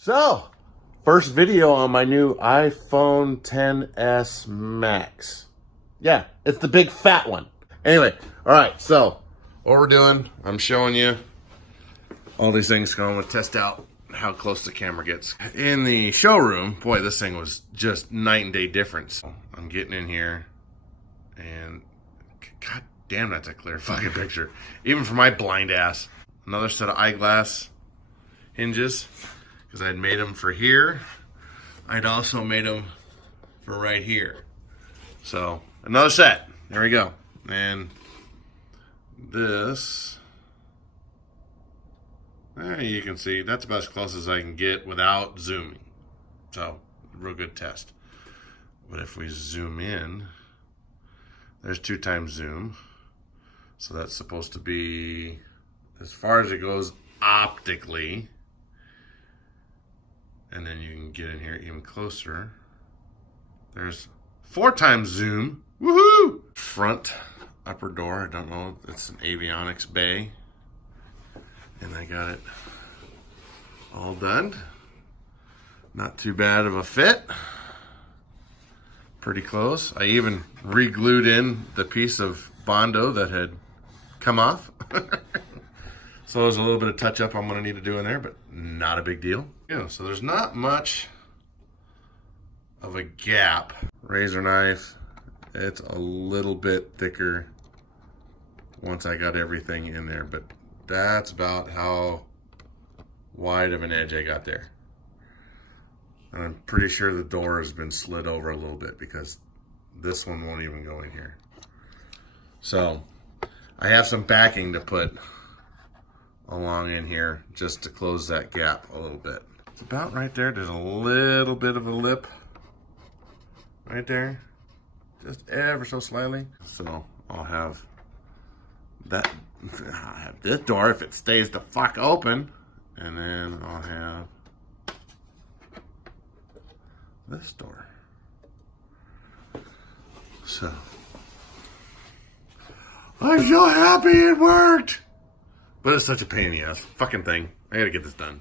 So, first video on my new iPhone XS Max. Yeah, it's the big fat one. Anyway, all right, so what we're doing, I'm showing you all these things going to test out how close the camera gets. In the showroom, boy, this thing was just night and day difference. I'm getting in here and god damn, that's a clear fucking picture. Even for my blind ass. Another set of eyeglass hinges. Because I'd made them for here. I'd also made them for right here. So, another set. There we go. And this, you can see, that's about as close as I can get without zooming. So, real good test. But if we zoom in, there's 2 times zoom. So that's supposed to be as far as it goes optically. And then you can get in here even closer. There's 4 times zoom. Woohoo! Front upper door, I don't know, it's an avionics bay. And I got it all done. Not too bad of a fit. Pretty close. I even re-glued in the piece of Bondo that had come off. So there's a little bit of touch up I'm gonna need to do in there, but not a big deal. Yeah, so there's not much of a gap. Razor knife, it's a little bit thicker once I got everything in there, but that's about how wide of an edge I got there. And I'm pretty sure the door has been slid over a little bit because this one won't even go in here. So I have some backing to put along in here just to close that gap a little bit. It's about right there. There's a little bit of a lip right there, just ever so slightly. So I'll have that. I'll have this door if it stays the fuck open, and then I'll have this door. So I'm so happy it worked. But it's such a pain in the ass fucking thing. I gotta get this done.